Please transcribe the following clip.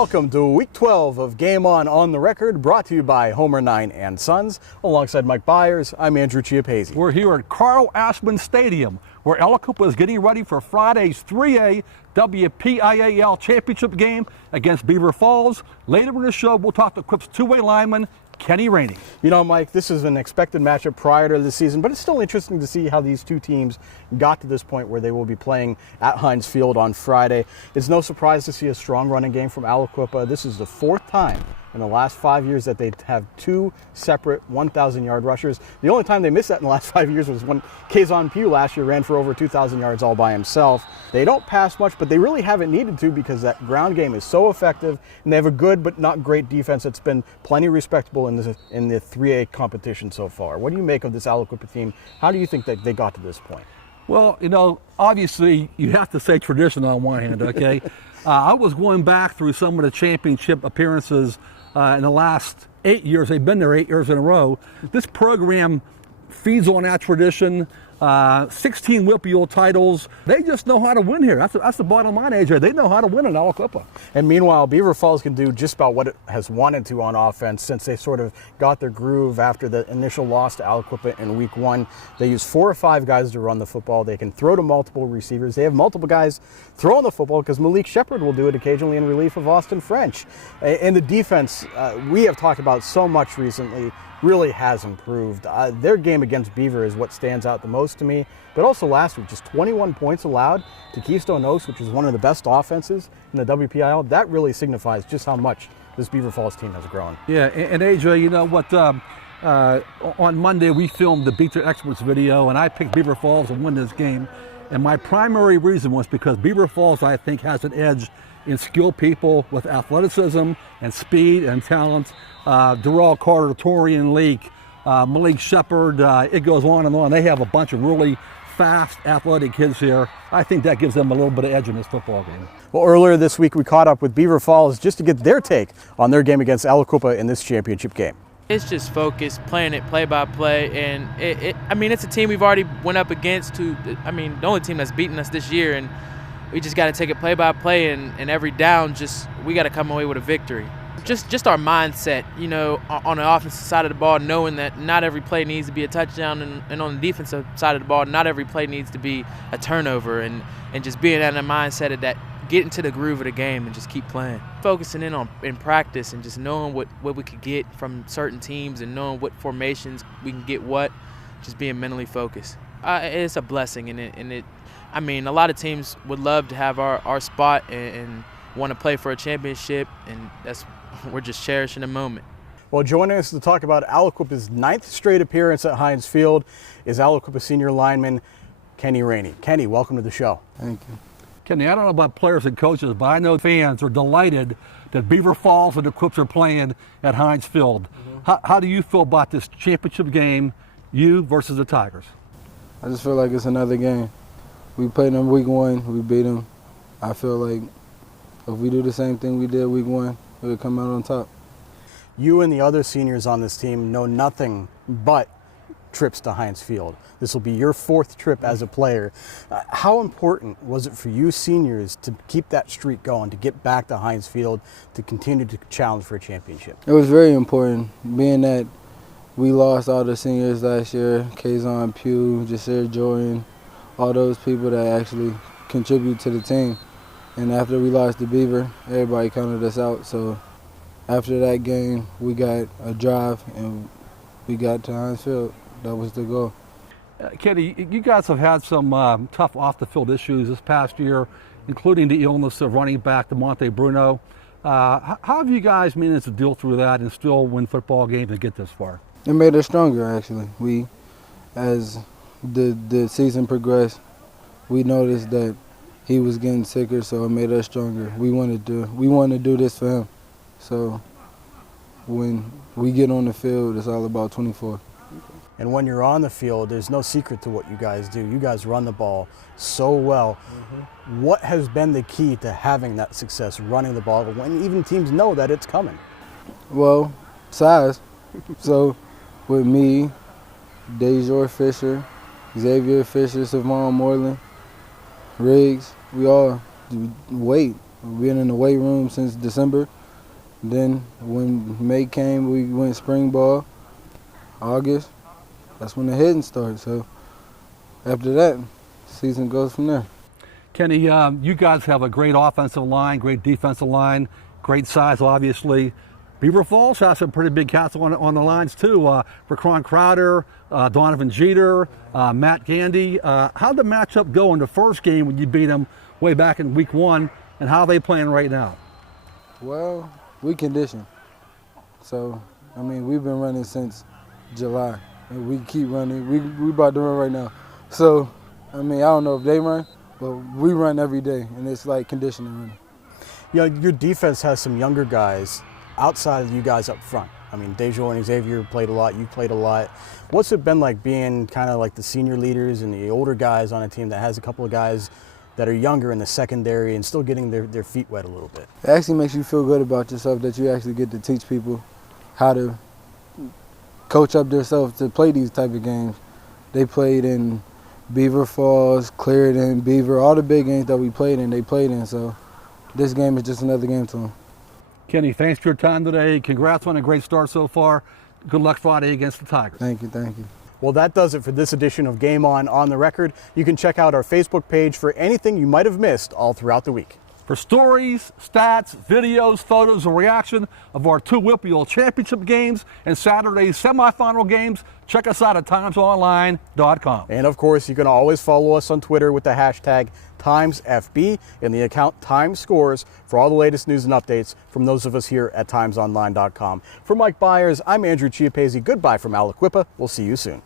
Welcome to Week 12 of Game On the Record, brought to you by Homer 9 and Sons. Alongside Mike Bires, I'm Andrew Chiappazzi. We're here at Carl Ashman Stadium, where Aliquippa is getting ready for Friday's 3A WPIAL championship game against Beaver Falls. Later in the show, we'll talk to Quips two-way lineman Kenny Rainey. You know, Mike, this is an expected matchup prior to the season, but it's still interesting to see how these two teams got to this point where they will be playing at Heinz Field on Friday. It's no surprise to see a strong running game from Aliquippa. This is the fourth time in the last 5 years that they have two separate 1,000-yard rushers. The only time they missed that in the last 5 years was when Kazon Pugh last year ran for over 2,000 yards all by himself. They don't pass much, but they really haven't needed to because that ground game is so effective, and they have a good but not great defense that's been plenty respectable in the 3A competition so far. What do you make of this Aliquippa team? How do you think that they got to this point? Well, you know, obviously you have to say tradition on one hand, okay? I was going back through some of the championship appearances in the last 8 years. They've been there 8 years in a row. This program feeds on that tradition. 16 WPIAL titles. They just know how to win here. That's the bottom line, AJ. They know how to win in Aliquippa. And meanwhile, Beaver Falls can do just about what it has wanted to on offense since they sort of got their groove after the initial loss to Aliquippa in week 1. They use 4 or 5 guys to run the football. They can throw to multiple receivers. They have multiple guys throwing the football because Malik Shepard will do it occasionally in relief of Austin French. And the defense, we have talked about so much recently, really has improved. Their game against Beaver is what stands out the most to me. But also last week, just 21 points allowed to Keystone Oaks, which is one of the best offenses in the WPIAL. That really signifies just how much this Beaver Falls team has grown. Yeah, and AJ, you know what? On Monday, we filmed the Beat the Experts video, and I picked Beaver Falls to win this game. And my primary reason was because Beaver Falls, I think, has an edge in skilled people with athleticism and speed and talent. Darrell Carter, Torian Leak, Malik Shepard, it goes on and on. They have a bunch of really fast, athletic kids here. I think that gives them a little bit of edge in this football game. Well, earlier this week, we caught up with Beaver Falls just to get their take on their game against Aliquippa in this championship game. It's just focus, playing it play by play, and it's a team we've already went up against. The only team that's beaten us this year, and we just got to take it play by play, and every down, we got to come away with a victory. Just our mindset, you know, on the offensive side of the ball, knowing that not every play needs to be a touchdown, and on the defensive side of the ball, not every play needs to be a turnover, and just being in a mindset of that, get into the groove of the game and just keep playing. Focusing in practice and just knowing what we could get from certain teams and knowing what formations we can get just being mentally focused. It's a blessing, a lot of teams would love to have our spot and want to play for a championship, and we're just cherishing the moment. Well, joining us to talk about Aliquippa's 9th straight appearance at Heinz Field is Aliquippa senior lineman Kenny Rainey. Kenny, welcome to the show. Thank you. Kenny, I don't know about players and coaches, but I know fans are delighted that Beaver Falls and the Quips are playing at Heinz Field. Mm-hmm. How do you feel about this championship game, you versus the Tigers? I just feel like it's another game. We played them week 1, we beat them. I feel like if we do the same thing we did week 1, we'll come out on top. You and the other seniors on this team know nothing but trips to Heinz Field. This will be your 4th trip as a player. How important was it for you seniors to keep that streak going, to get back to Heinz Field, to continue to challenge for a championship? It was very important, being that we lost all the seniors last year, Kazon Pugh, Jacarri Jordan, all those people that actually contribute to the team. And after we lost to Beaver, everybody counted us out. So after that game, we got a drive and we got to Heinz Field. That was the goal. Kenny, you guys have had some tough off-the-field issues this past year, including the illness of running back DeMonte Bruno. How have you guys managed to deal through that and still win football games and get this far? It made us stronger, actually. As the season progressed, we noticed that he was getting sicker, so it made us stronger. We wanted to do this for him. So when we get on the field, it's all about 24. And when you're on the field, there's no secret to what you guys do. You guys run the ball so well. Mm-hmm. What has been the key to having that success running the ball when even teams know that it's coming? Well, size. So with me, Dejor Fisher, Xavier Fisher, Savon Moreland, Riggs, we all weight. We've been in the weight room since December. Then when May came, we went spring ball. August, that's when the hitting started. So after that, season goes from there. Kenny, you guys have a great offensive line, great defensive line, great size, obviously. Beaver Falls has some pretty big cats on the lines too. Raquan Crowder, Donovan Jeter, Matt Gandy. How'd the matchup go in the first game when you beat them way back in week 1, and how are they playing right now? Well, we conditioned. So, I mean, we've been running since July, and we keep running. We about to run right now. So, I mean, I don't know if they run, but we run every day, and it's like conditioning running. You know, your defense has some younger guys outside of you guys up front. I mean, Dejo and Xavier played a lot, you played a lot. What's it been like being kind of like the senior leaders and the older guys on a team that has a couple of guys that are younger in the secondary and still getting their feet wet a little bit? It actually makes you feel good about yourself that you actually get to teach people how to coach up themselves to play these type of games. They played in Beaver Falls, Clarendon, Beaver, all the big games that we played in, they played in. So this game is just another game to them. Kenny, thanks for your time today. Congrats on a great start so far. Good luck Friday against the Tigers. Thank you, thank you. Well, that does it for this edition of Game On the Record. You can check out our Facebook page for anything you might have missed all throughout the week. For stories, stats, videos, photos, and reaction of our 2 WPIAL championship games and Saturday's semifinal games, check us out at timesonline.com. And of course, you can always follow us on Twitter with the hashtag TimesFB and the account TimesScores for all the latest news and updates from those of us here at timesonline.com. For Mike Bires, I'm Andrew Chiappazzi. Goodbye from Aliquippa. We'll see you soon.